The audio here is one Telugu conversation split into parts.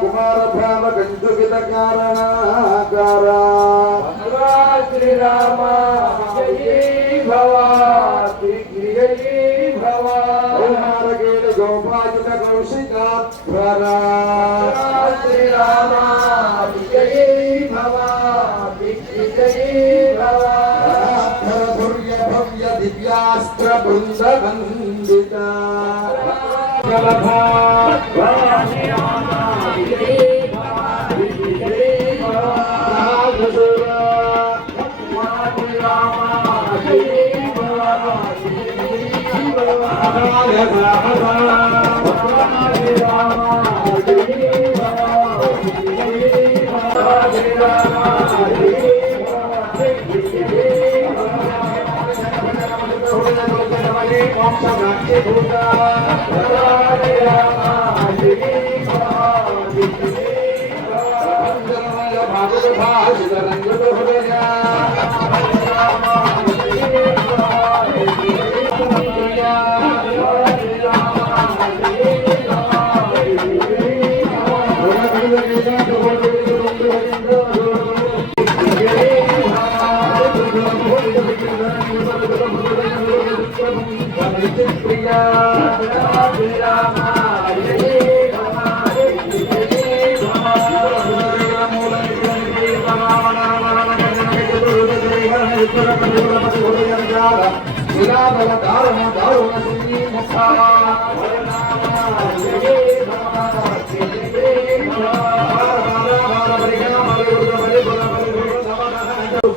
కుమార భ్రామ కంచుకిత కారణాకార శ్రీరామ గోపాజిత కౌశికాధ్వర శ్రీరామ భవ్య దివ్యాస్త్ర బృంద వందిత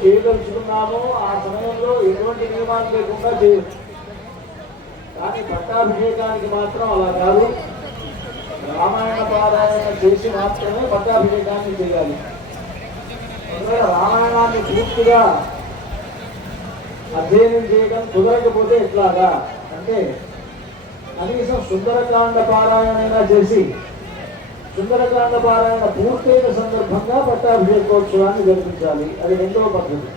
చేయదలుచుకున్నామో ఆ సమయంలో ఎటువంటి నియమాలు లేకుండా చేయొచ్చు. కానీ పట్టాభిషేకానికి మాత్రం అలా కాదు. రామాయణ పారాయణ చేసి మాత్రమే పట్టాభిషేకాన్ని చేయాలి. రామాయణాన్ని పూర్తిగా అధ్యయనం చేయడం కుదరకపోతే ఎట్లాగా అంటే కనీసం సుందరకాండ పారాయణైనా చేసి సుందరకాండ పారాయణ పూర్తయిన సందర్భంగా పట్టాభిషేకోత్సవాన్ని జరిపించాలి. అది రెండవ పద్ధతి.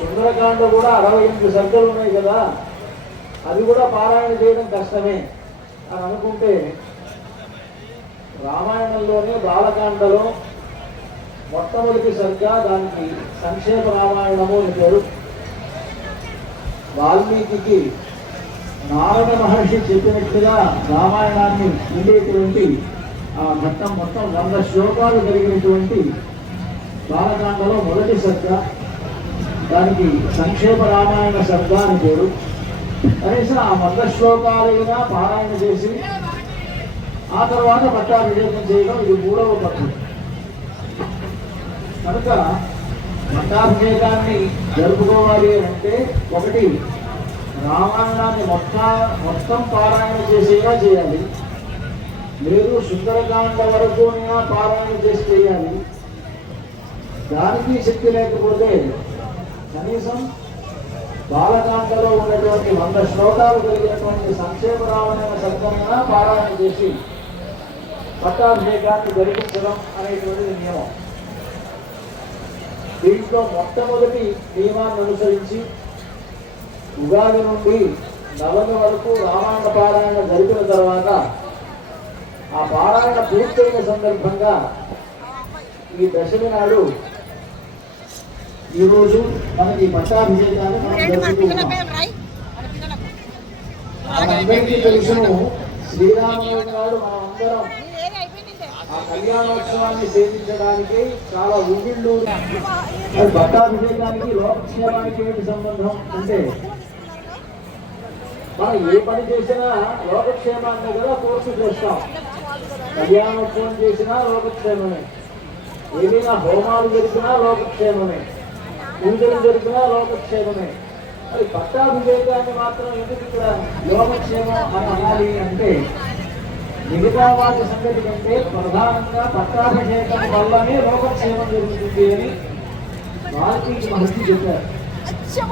సుందరకాండ కూడా 68 సర్గలు ఉన్నాయి కదా, అది కూడా పారాయణ చేయడం కష్టమే అని అనుకుంటే రామాయణంలోనే బాలకాండలో మొట్టమొదటి సర్గ, దానికి సంక్షేప రామాయణము అని పేరు. వాల్మీకి నారద మహర్షి చెప్పినట్టుగా రామాయణాన్ని ఉండేటువంటి ఆ ఘట్టం మొత్తం 100 శ్లోకాలు కలిగినటువంటి బాలకాండలో మొదటి సర్గ, దానికి సంక్షేప రామాయణ సర్గ అని పేరు. కనీసం ఆ 100 శ్లోకాలైనా పారాయణ చేసి ఆ తర్వాత పట్టాభిషేకం చేయడం ఇది మూడవ పద్ధతి. కనుక పట్టాభిషేకాన్ని జరుపుకోవాలి అంటే ఒకటి రామాయణాన్ని మొత్తం పారాయణ చేసేలా చేయాలి, లేదు సుందరకాండ వరకు పారాయణ చేసి చేయాలి. దానికి శక్తి లేకపోతే కనీసం బాలకాండలో ఉన్నటువంటి 100 శ్లోకాలు కలిగినటువంటి సంక్షేప రామాయణ సర్గమైనా పారాయణ చేసి పట్టాభిషేకాన్ని జరిపించడం అనేటువంటిది నియమం. దీంట్లో మొట్టమొదటి నియమాన్ని అనుసరించి ఉగాది నుండి నవమి వరకు రామాయణ పారాయణ జరిపిన తర్వాత ఆ పారాయణ పూర్తయిన సందర్భంగా ఈ దశమి నాడు ఈరోజు మనకి పట్టాభిషేకాన్ని మనం జరుపుకుంటున్నాం. మనందరికీ తెలుసును, శ్రీరామనవమి నాడు మనమందరం ఆ కళ్యాణోత్సవాన్ని సేవించడానికి చాలా ఊగిళ్ళు. అది పట్టాభిషేకానికి లోకక్షేమానికి ఏంటి సంబంధం అంటే మనం ఏ పని చేసినా లోకక్షేమాన్ని కదా కోర్సు చేస్తాం. కళ్యాణోత్సవం చేసినా లోకక్షేమమే, ఏదైనా హోమాలు జరిపినా లోకక్షేమమే, పూజలు జరిపినా లోకక్షేమమే. అది పట్టాభిషేకాన్ని మాత్రం ఎందుకు ఇక్కడ లోకక్షేమం అని అనాలి అంటే మిగతా వాటి సంగతి కంటే ప్రధానంగా పట్టాభిషేకం వల్లనే లోకక్షేమం జరుగుతుంది అని వాల్మీకి మహర్షి చెప్పారు.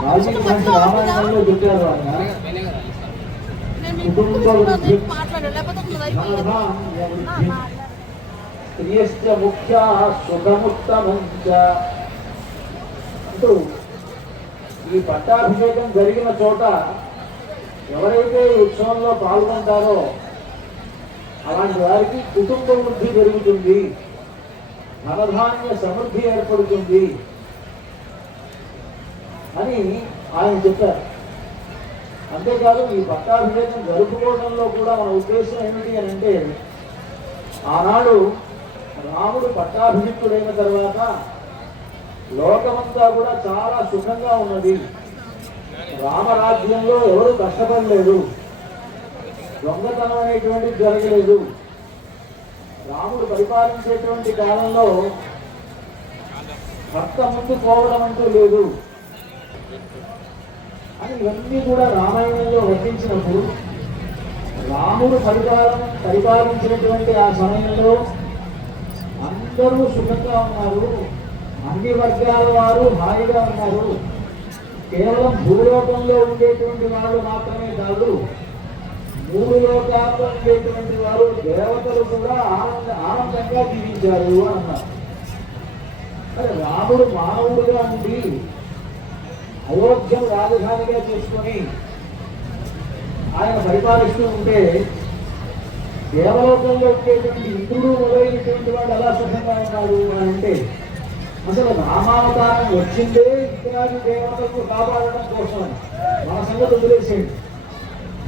వాల్మీకి మహర్షి రామాయణంలో చెప్పారు. ఆయన కుటుంబ వృద్ధి స్త్రీశ్చ ముఖ్యా సుఖముత్తమంచ అంటూ ఈ పట్టాభిషేకం జరిగిన చోట ఎవరైతే ఈ ఉత్సవంలో పాల్గొంటారో అలాంటి వారికి కుటుంబ వృద్ధి పెరుగుతుంది, ధనధాన్య సమృద్ధి ఏర్పడుతుంది అని ఆయన చెప్పారు. అంతేకాదు ఈ పట్టాభిషేకం జరుపుకోవడంలో కూడా మన ఉద్దేశం ఏమిటి అని అంటే, ఆనాడు రాముడు పట్టాభిషిక్తుడైన తర్వాత లోకమంతా కూడా చాలా సుఖంగా ఉన్నది, రామరాజ్యంలో ఎవరు కష్టపడలేదు, దొంగతనం అనేటువంటిది జరగలేదు, రాముడు పరిపాలించేటువంటి కాలంలో భర్త ముందు పోవడం అంటూ లేదు అని ఇవన్నీ కూడా రామాయణంలో వర్ణించినప్పుడు, రాముడు పరిపాలించినటువంటి ఆ సమయంలో అందరూ సుఖంగా ఉన్నారు, అన్ని వర్గాల వారు హాయిగా ఉన్నారు, కేవలం భూలోకంలో ఉండేటువంటి వారు మాత్రమే కాదు, మూడు లోకాల్లో ఉండేటువంటి వారు దేవతలు కూడా ఆనందంగా జీవించారు అని అన్నారు. మరి రాముడు మానవుడుగా ఉండి అయోధ్యను రాజధానిగా చేసుకొని ఆయన పరిపాలిస్తూ ఉంటే దేవలోకంలో ఉండేటువంటి ఇంద్రుడు మొదలైనటువంటి వాడు ఎలా సుఖంగా ఉన్నాడు అని అంటే, అసలు రామావతారం వచ్చిందే ఇతరాది దేవతలకు కాపాడడం కోసం. మన సంగతి వదిలేసేయండి,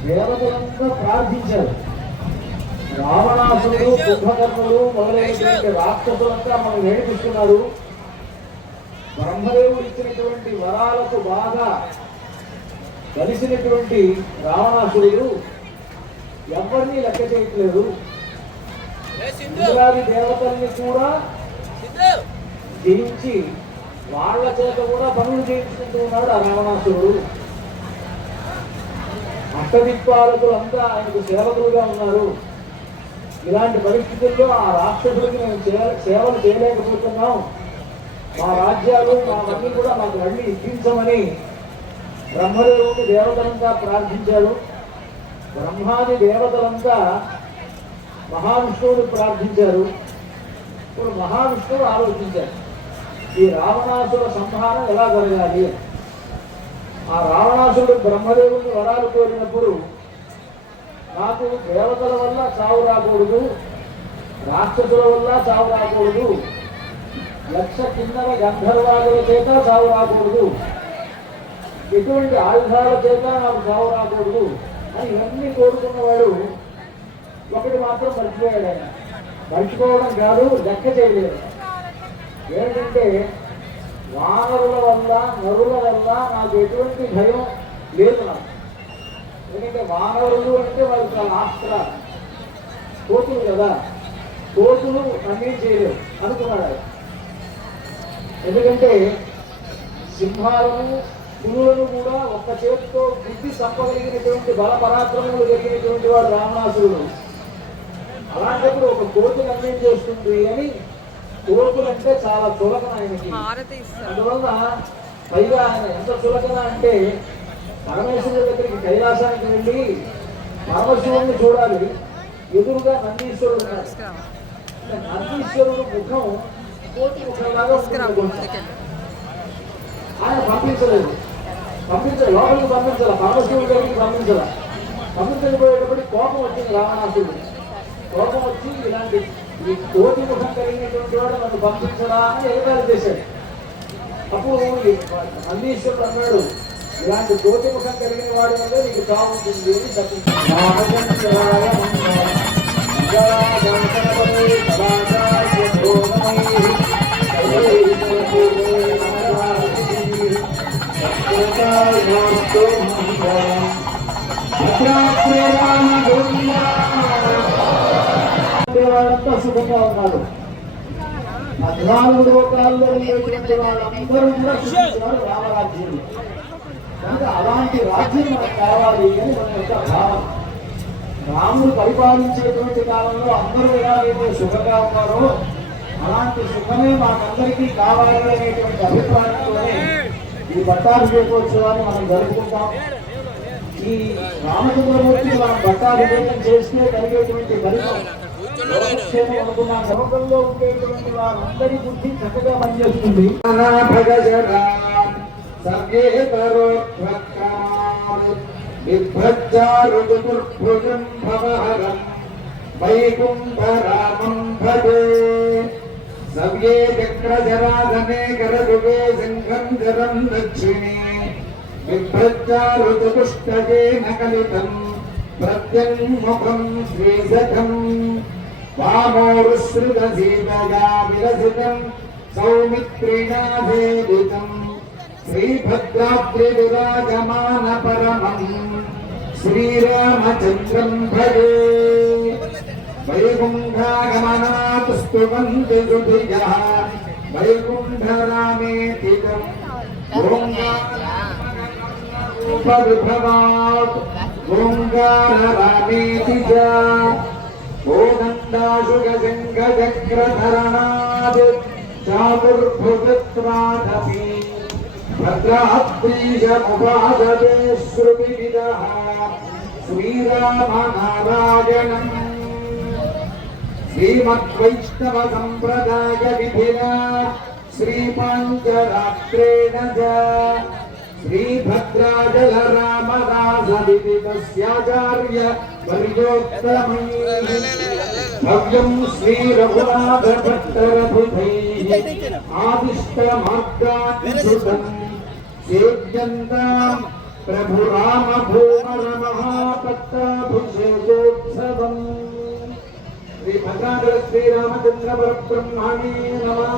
దేవతలంతా ప్రార్థించారు. రావణాసురుడు, కుంభకర్ణుడు మొదలైనటువంటి రాక్షసులంతా మనం ఏడిపిస్తున్నారు. బ్రహ్మదేవుడు ఇచ్చినటువంటి వరాలకు బాగా కలిసినటువంటి రావణాసురుడు ఎవరిని లెక్క చేయట్లేదు, ఇతరాది దేవతల్ని కూడా జయించి వాళ్ళ చేత కూడా పనులు చేయించుకుంటూ ఉన్నాడు ఆ రావణాసురుడు. అష్టదిక్పాలకులు అంతా ఆయనకు సేవకులుగా ఉన్నారు. ఇలాంటి పరిస్థితుల్లో ఆ రాక్షసుడికి మేము సేవలు చేయలేకపోతున్నాం, మా రాజ్యాలు మావన్నీ కూడా మాకు మళ్ళీ ఇప్పించమని బ్రహ్మదేవుడిని దేవతలంతా ప్రార్థించాడు. బ్రహ్మాది దేవతలంతా మహావిష్ణువుని ప్రార్థించారు. ఇప్పుడు మహావిష్ణువు ఆలోచించారు, ఈ రావణాసుర సంహారం ఎలా జరగాలి. ఆ రావణాసురుడు బ్రహ్మదేవుని వరాలు కోరినప్పుడు, నాకు దేవతల వల్ల చావు రాకూడదు, రాక్షసుల వల్ల చావు రాకూడదు, లక్ష కిన్నర గంధర్వాదుల చేత చావు రాకూడదు, ఎటువంటి ఆయుధాల చేత నాకు చావు రాకూడదు అని ఇవన్నీ కోరుకున్నవాడు ఒకటి మాత్రం మర్చిపోయాడు. ఆయన మర్చిపోవడం కాదు, లెక్క చేయలేదు. ఏంటంటే వానరుల వల్ల నరుల వల్ల నాకు ఎటువంటి భయం లేదు నాకు. ఎందుకంటే వానరులు అంటే వాళ్ళు చాలా ఆస్త్రాలు, కోతులు కదా, కోతులు అన్నీ చేయలేవు అనుకున్నాడు ఆయన. ఎందుకంటే సింహాలను పులులను కూడా ఒక్క చేతితో బుద్ధి సంపగలిగినటువంటి బల పరాక్రమములు కలిగినటువంటి వాడు రావణాసురుడు. అలాంటప్పుడు ఒక కోతులు అన్నం చేస్తుంది అని, కోతులు అంటే చాలా చులకన ఆయనకి. అందువల్ల పైగా ఆయన ఎంత చులకన అంటే, పరమేశ్వరుడి దగ్గరికి కైలాసానికి వెళ్ళి పరమశివుడిని చూడాలి, ఎదురుగా నందీశ్వరుడు ఉన్నారు. నందీశ్వరుడు ముఖం కోతి ముఖంలాగా ఆయన పంపించలేదు, లోపలికి పంపించాల, పరమశివుడి దగ్గరికి పంపించకపోయేటప్పటికి కోపం వచ్చింది రావణాసురుడు. కోపం వచ్చి ఇలాంటి ఈ కోటి ముఖం కలిగినటువంటి వాడు నన్ను పంపించడా అని ఎగతాళి చేశాడు. అప్పుడు నందీశ్వరుడు అన్నాడు, ఇలాంటి కోటి ముఖం కలిగిన వాడి వల్ల నీకు చావు ఉంటుంది అని చెప్పించాడు. వాళ్ళంతా సుఖంగా ఉన్నారు. 14 లోకాల్లో ఉండేటువంటి వాళ్ళందరూ కూడా సుఖించారు రామరాజ్యం. కనుక అలాంటి రాజ్యం మనకు కావాలి అని మన యొక్క భావన. రాముడు పరిపాలించేటువంటి కాలంలో అందరూ ఎలాగైతే సుఖంగా ఉన్నారో అలాంటి సుఖమే మాకందరికీ కావాలి అనేటువంటి అభిప్రాయంతోనే ఈ పట్టాభిషేకోత్సవాన్ని మనం జరుపుకుంటాం. ఈ రామచంద్రమూర్తి మనం పట్టాభిషేకం చేస్తే కలిగేటువంటి ఫలితం అనుకున్నాం. లోకంలో ఉండేటువంటి వారందరి బుద్ధి చక్కగా పనిచేస్తుంది. बिभ्रच्चारुचतुर्भुजं भवहरं वैकुण्ठरामं भजे सव्ये चक्रजराधने करजुगे सिंहं जरं दक्षिणे बिभ्रच्चारुचतुष्टकेन कलितं प्रत्यङ्मुखं श्रीसखम् वामोरुसृतसीतया विलसितं सौमित्रिणा सेवितम् श्रीभद्राद्रिविराजमानपरमं श्रीरामचन्द्रं भजे वैकुण्ठागमनात् स्तुवन्ति सुधियः वैकुण्ठरामेति उपविभवात् ओङ्काररामेति च कोदण्डाशुकशङ्खचक्रधरणात् चातुर्भुजत्वादपि भद्राद्रीशमुपादते श्रुतिविदः श्रीरामनारायणम् श्रीमद्वैष्णवसम्प्रदायविधिना श्रीपञ्चरात्रेण च श्रीभद्राजलरामदासविदितस्याचार्य वर्योत्तमैः भव्यं श्रीरघुनाथभट्टरबुधैः आदिष्टमार्गान्वितम् सेव्यन्तां प्रभुरामभूमरमहापट्टाभिषेकोत्सवम् श्रीभद्राचल श्रीरामचन्द्रपरब्रह्मणे नमः।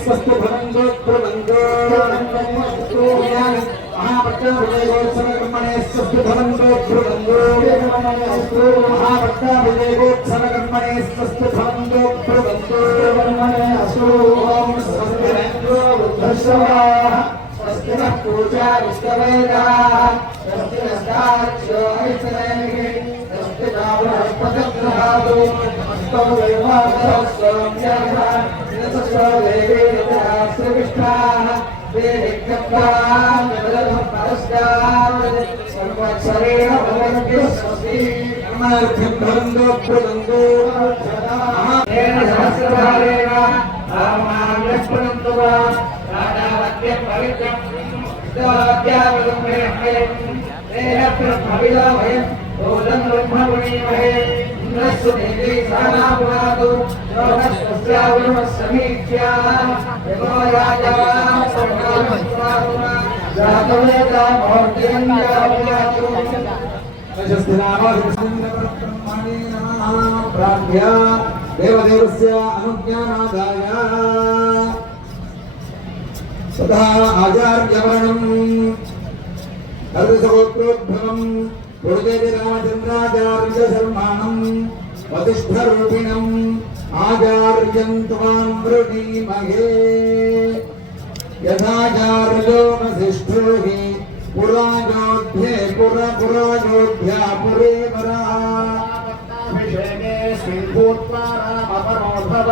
स्वस्तु भवन्तु प्रबन्धो महापट्टाभिषेकोत्सवकर्मणे स्वस्तु भवन्तु प्रबन्धो महापट्टाभिषेकोत्सवकर्मणे स्वस्तु भवन्तु प्रबन्धो स्वस्तिरङ्गो बुद्धश्रवाः स्वस्ति नः पूजा विष्णवेदाः स्वस्ति नस्ताक्षो हरिश्चरैः स्वस्ति बृहस्पतिर्दधातु स्वस्तो देवासहस्रं श्रीकृष्णाः सर्वक्षरेण भवन्ति स्वस्ति अमर्त्यं भवन्तो प्रबन्धो सहस्रधारेण रामान्यस्पदन्तु वा राजावत्यं पवित्रं विद्यावदम्भेभयं देहब्रह्मविदाभयं भोजं ब्रह्मपुणीमहे इन्द्रस्य देवी सहना पुनातु योगस्वस्यावरुणसमीक्ष्या यतो राजा सर्वकामस्वात्मा जातवेदा मूर्तिं जातु नमस्ते प्रार्थ्य देवदेवस्य अनुज्ञानादाय सदा आचार्यवर्णं हर्षगोत्रोद्भवं गुरुदेव रामचन्द्राचार्य शर्माणं वसिष्ठरूपिणम् आचार्यं त्वां वृणीमहे यथाचार्यो वसिष्ठो हि पुराजोध्ये पुराजोध्या पुरे वराभिषेके श्रीभूत्वा रामपरोभव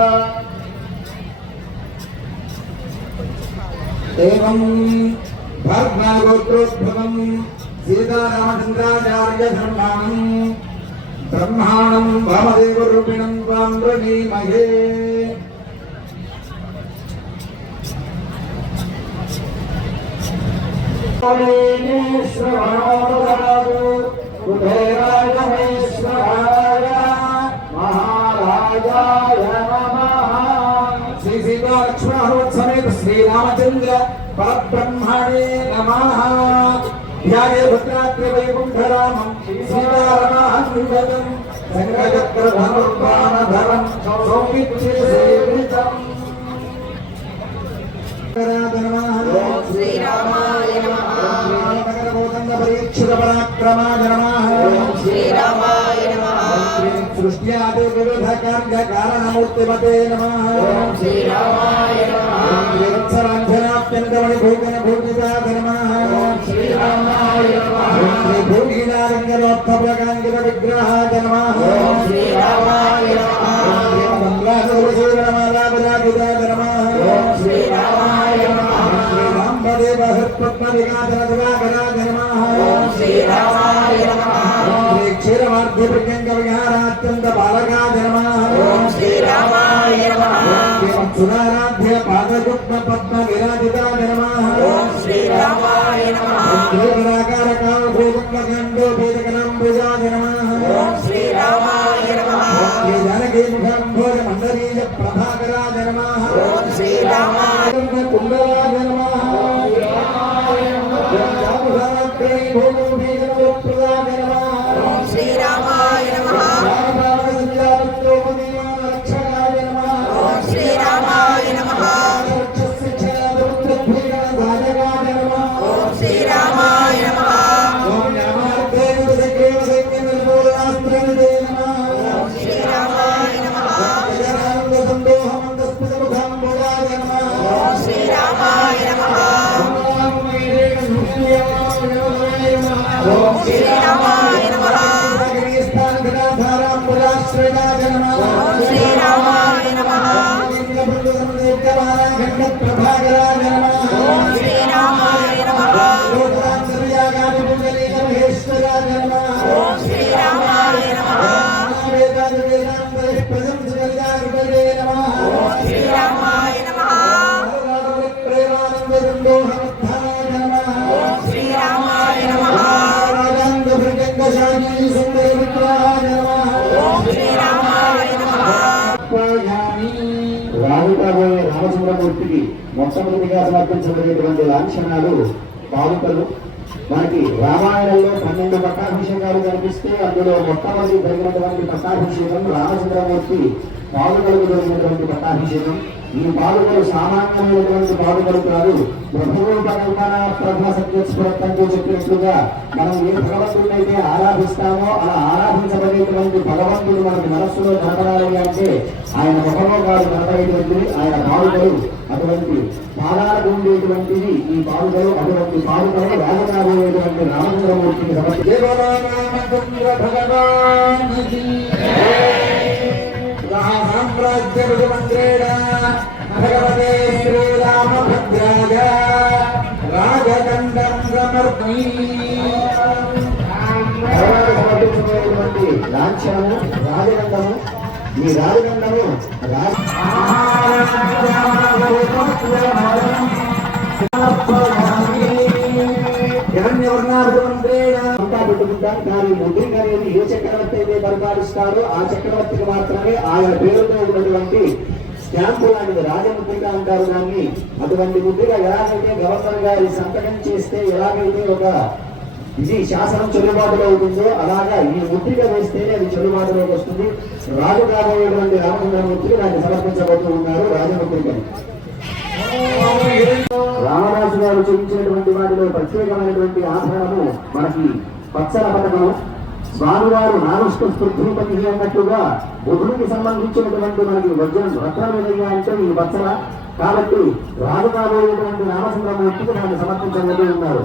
एवं भर्गोत्रोद्भवं सीतारामचन्द्राचार्य धर्माणं ब्रह्माणं वामदेवरूपिणं त्वां वृणीमहे महाराजाय नमः। श्री सीतालक्ष्मणोत्सवेत श्रीरामचन्द्र परब्रह्मणे नमः। ध्याये भद्राद्रि वैकुण्ठरामं सीतारमान्वितं शङ्खचक्रधनुर्बाणधरं सौमित्रिसेवितम्। श्रीरामाय नमः। परीक्षितपराक्रमाय नमः। श्रीरामाय नमः। सृष्ट्यादि विविधकार्यकारणमूर्तिमते नमः। श्रीरामाय नमः। श्रीवत्सराञ्जनाप्यन्तमणिभूषणभूषिताय नमः। श्रीरामाय नमः। श्रीभूमीनारङ्गलोत्थप्रकाङ्कितविग्रहाय नमः। श्रीरामाय नमः। श्रीमङ्गलासुरसूरणमालाविराजिताय नमः। श्रीरामाय नमः। श्रीरामदेव हृत्पद्मविघातरदिवाकराय नमः। श्रीरामाय नमः। क्षीरमार्ध्यप्रत्यङ्गविहारात्यन्त बालकाय नमः। श्रीरामाय नमः। सुराराध्य पादयुग्म पद्म विराजिता ఓం శ్రీరామాయ నమః जानकी मुखम भोज मंडलीय प्रभाकराय नमः ఓం శ్రీరామాయ कुंडलाय नमः जामुधात्रे भूमिभीजनप्रदाय नमः ఓం శ్రీరామాయ నమః रक्षकाय नमः ఓం శ్రీరామాయ నమః ఓం శ్రీరామాయ నమః ఓం శ్రీరామాయ నమః ఓం శ్రీరామాయ నమః ఓం శ్రీరామాయ నమః ఓం శ్రీరామాయ నమః ఓం శ్రీరామాయ నమః ఓం శ్రీరామాయ నమః ఓం శ్రీరామాయ నమః ఓం శ్రీరామాయ నమః ఓం శ్రీరామాయ నమః రాబోయే రామచంద్రమూర్తికి మొట్టమొదటిగా సమర్పించబడేటువంటి లాంఛనాలు పాదుకలు. మనకి రామాయణంలో 12 పట్టాభిషేకాలు కనిపిస్తే అందులో మొట్టమొదటి జరిగినటువంటి పట్టాభిషేకం రామచంద్రమూర్తి పాదుకలకు జరిగినటువంటి పట్టాభిషేకం. ఈ పాదుకలు సామాన్యమైనటువంటి పాదుకలు కాదు. ప్రభుత్వ ప్రభ సత్యస్ఫురత్తంతో చెప్పినట్లుగా మనం ఏ భగవంతుడిని అయితే ఆరాధిస్తామో అలా ఆరాధించబడేటువంటి భగవంతుడు మనకి మనస్సులో కనపడాలి అంటే ఆయన ముఖంలో కాదు కనపడేటువంటిది ఆయన పాదుకలు. అటువంటి పాదాలకు ఉండేటువంటిది ఈ పాదుకలు. అటువంటి పాదుకలు రాజరాబోయేటువంటి రామచంద్రమూర్తికి సామ్రాజ్య భగవంతుడ భగవతే శ్రీరామభద్రాయ రాజదండం సమర్పించినటువంటి లాంఛనము రాజదండము. ఈ రాజదండము అంతా పెట్టుకుంటాం. కానీ ముద్రిక అనేది ఏ చక్రవర్తి అయితే పరిపాలిస్తారో ఆ చక్రవర్తికి మాత్రమే ఆయన పేరుతో ఉన్నటువంటి స్టాంపు లాంటిది రాజముద్రిక అంటారు దాన్ని. అటువంటి ముద్రిక ఎలాగైతే గవర్నర్ గారి సంతకం చేస్తే ఎలాగైతే ఒక ఇది శాసనం చెల్లుబాటులో అవుతుందో అలాగా ఈ ముద్రిక వేస్తేనే అది చెల్లుబాటులోకి వస్తుంది. రాజు కాబోయేటువంటి రామచంద్రమూర్తికి దాన్ని సమర్పించబోతూ ఉన్నారు రాజముద్రికని. రామరాజు గారు చూపించినటువంటి వాటిలో ప్రత్యేకమైనటువంటి ఆభరణము మనకి పచ్చల పథకము. స్వామివారు నానుష్ట స్పృద్ధూపతి అన్నట్లుగా బుధుడికి సంబంధించినటువంటి మనకి వజ్రం రత్నం ఏదయ్యా అంటే ఈ పచ్చల. కాబట్టి రాజు కాబోయేటువంటి రామచంద్రమూర్తికి దాన్ని సమర్పించబోతూ ఉన్నారు.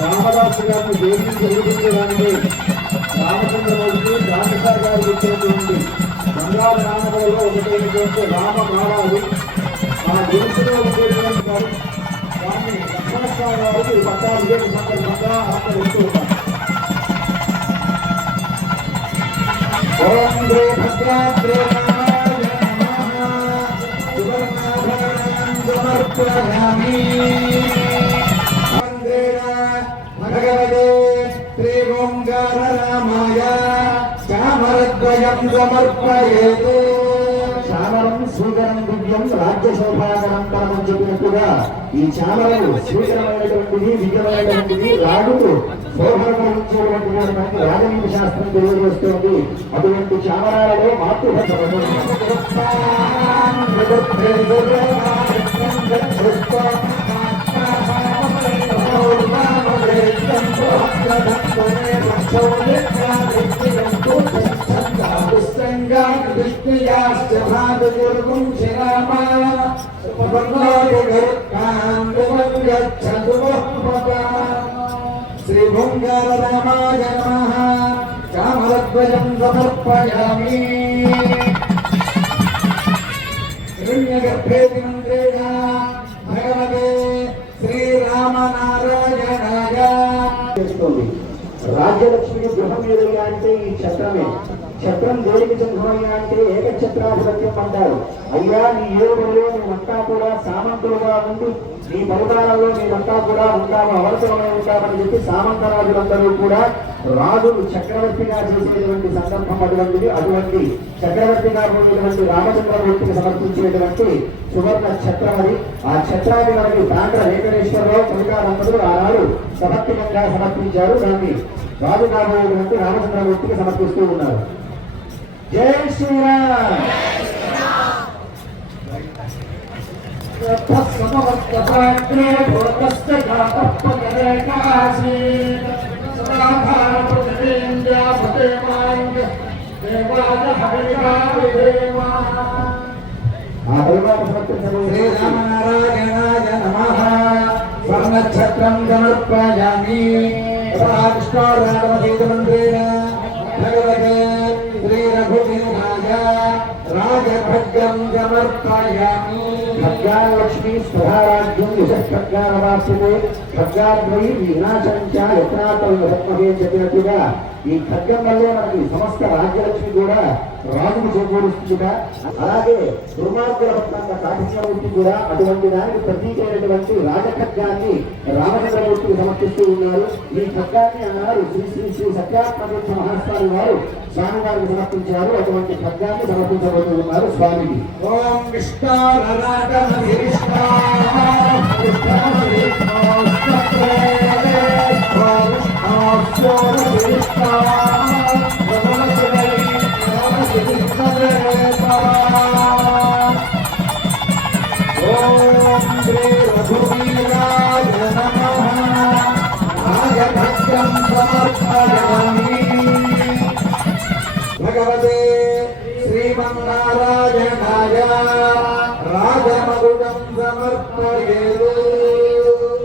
రామదాసు గారిని దేవిని జరుగుతుండడానికి రామచంద్రమూర్తి రామకృష్ణ గారు ఇచ్చినటువంటి బంగారు నామకలలో ఒకటైనటువంటి రామమాలాలు ఆ దేశంలో ఉండేటువంటి వారు దాన్ని లక్ష్మణస్వామి వారికి పట్టాభిషేక సందర్భంగా ఆచరిస్తూ ఉంటారు. ఓం శ్రీ భద్రాద్రి సమర్పయామి భగవతే శ్రీ ఓంకార రామాయ చామరద్వయం సమర్పయేతు. చామరం స్వీకరం దివ్యం రాజ్యశోభాకరంతరం అని చెప్పినట్టుగా ఈ చామరము స్వీకరమైనటువంటిది దివ్యమైనటువంటిది రాజుకు శోభనకరించేటువంటి మనకి రాజనీయ శాస్త్రం తెలియజేస్తుంది. అటువంటి చామరాలలో శ్రీ ఓంకార రామాయ నమః చామరద్వయం సమర్పయామి. గర్భేతి మంత్రేణ భగవతే శ్రీరామనారాయణాయ చేస్తుంది. రాజ్యలక్ష్మికి గృహం ఏదైనా అంటే ఈ ఛత్రమే. ఛత్రం దేనికి సింహమయ్యా అంటే ఏకఛత్రాధిపత్యం అంటారు. అయ్యా నీ ఏడుగులో మేమంతా కూడా సామంతులుగా ఉండి నీ పరిపాలనలో మేమంతా కూడా ఉంటాము, అవసరమై ఉంటామని చెప్పి సామంత రాజులందరూ కూడా రాజులు చక్రవర్తిగా చేసేటువంటి సందర్భం అటువంటిది. అటువంటి చక్రవర్తిగా ఉండేటువంటి రామచంద్రమూర్తికి సమర్పించేటువంటి సువర్ణ ఛత్రం అది. ఆ ఛత్రాన్ని మనకి ప్రాంత వెంకటేశ్వరరావు కవితారందరూ ఆనాడు సమర్పితంగా సమర్పించారు. దాన్ని రాజు కాబోయేటువంటి రామచంద్రమూర్తికి సమర్పిస్తూ ఉన్నారు. జై శ్రీరామ్. శ్రీరామనారాయణాయ నమః. స్వర్ణఛత్రం సమర్పయామి. కృష్ణారామదేవమంత్రేణ భగవతే శ్రీ రఘువీరాయ రాజభద్రం సమర్పయామి. ఖడ్గాలక్ష్మి స్వరాజ్యం ఖడ్గాలవాసులే ఖడ్గాద్వై వినాశంచ యత్నాత్మహే చెప్పినట్టుగా ఈ ఖడ్గం వల్లే మనకి సమస్త రాజ్యలక్ష్మి కూడా రాజుకు చేకూరుస్తుందిగా. అలాగే దుర్మార్గుల కాఠిన్యమూర్తి కూడా అటువంటి దానికి ప్రతీకైనటువంటి రాజఖడ్గాన్ని రామచంద్రమూర్తికి సమర్పిస్తూ ఉన్నారు. ఈ ఖడ్గాన్ని అన్నారు శ్రీ శ్రీ శ్రీ సత్యాత్మతీర్థ మహాస్వామి వారు స్వామి వారికి సమర్పించారు. అటువంటి ఖడ్గాన్ని సమర్పించబోతూ ఉన్నారు స్వామికి. ఓం విష్ణు భగవతే శ్రీమన్నారాయణాయ రాజమగుడం సమర్పయేదు.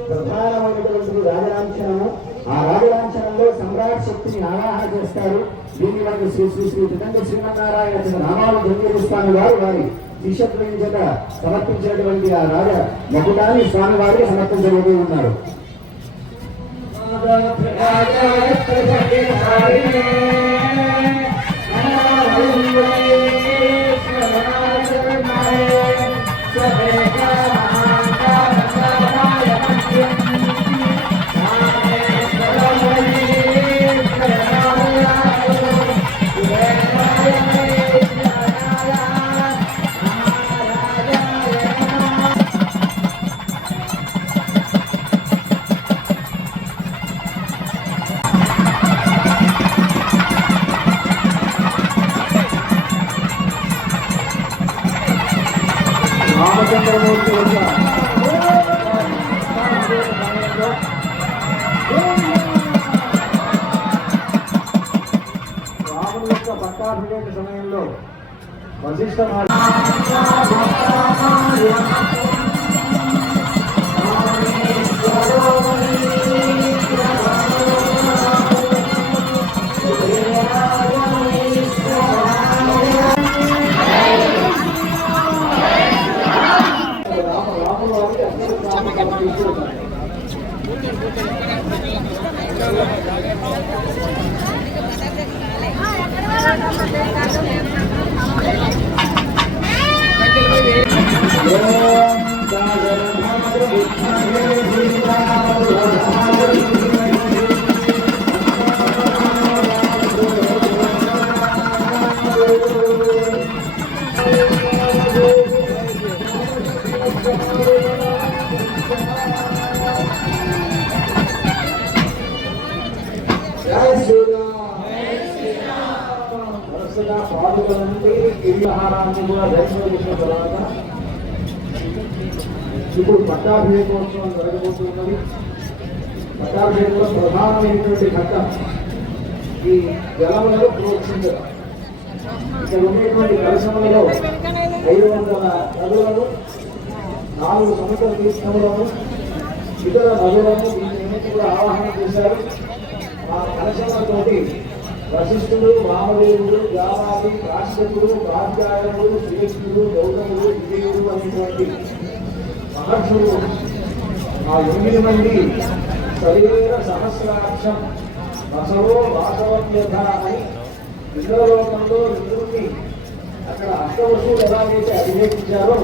ప్రధానమైనటువంటి రాజలాంఛనము. ఆ రాజలాంఛనంలో సమ్రాట్ శక్తిని ఆవాహన చేస్తారు. దీన్ని మనకు శ్రీ శ్రీ శ్రీ విధంగా శ్రీమన్నారాయణ నామాలు గంగేశ్వమి వారు వారి శిష్యత్వం చేత సమర్పించినటువంటి ఆ రాజ మగుడాన్ని స్వామి వారికి సమర్పించబోతూ ఉన్నారు. రామచంద్రమూర్తి యొక్క రాముని యొక్క పట్టాభిషేక సమయంలో వశిష్ఠ పాదుకలంటే ఇల్లు ఆహారాన్ని కూడా దర్శనం చేసిన తర్వాత ఇప్పుడు పట్టాభిషేకోత్సవం జరగబోతున్నది. పట్టాభిషేకంలో ప్రధానమైనటువంటి ఘట్టం ఈ జలములలో ప్రోక్షించడం. ఇక్కడ ఉండేటువంటి కలశములలో 500 నదులను 4 సముద్ర తీర్థములను ఇతర నదులను దీన్ని కూడా ఆవాహన చేశారు. ఆ కలశములతోటి వశిష్ఠుడు వామదేవుడు జావాది కాశ్యపుడు కాత్యాయనుడు శ్రీకృష్ణుడు గౌతముడు విజయుడు అనేటువంటి మహర్షులు ఆ 8 మంది శరీర సహస్రాక్షం బసవో వాసవత్యథ అని ఇంద్రలోకంలో ఇంద్రుడిని అక్కడ అష్టవసులు ఎలాగైతే అభిషేకించారో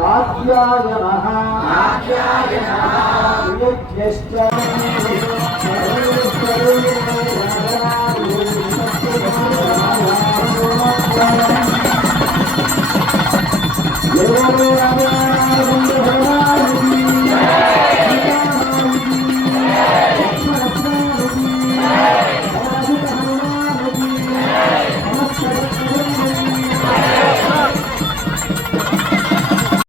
కాత్యాయనః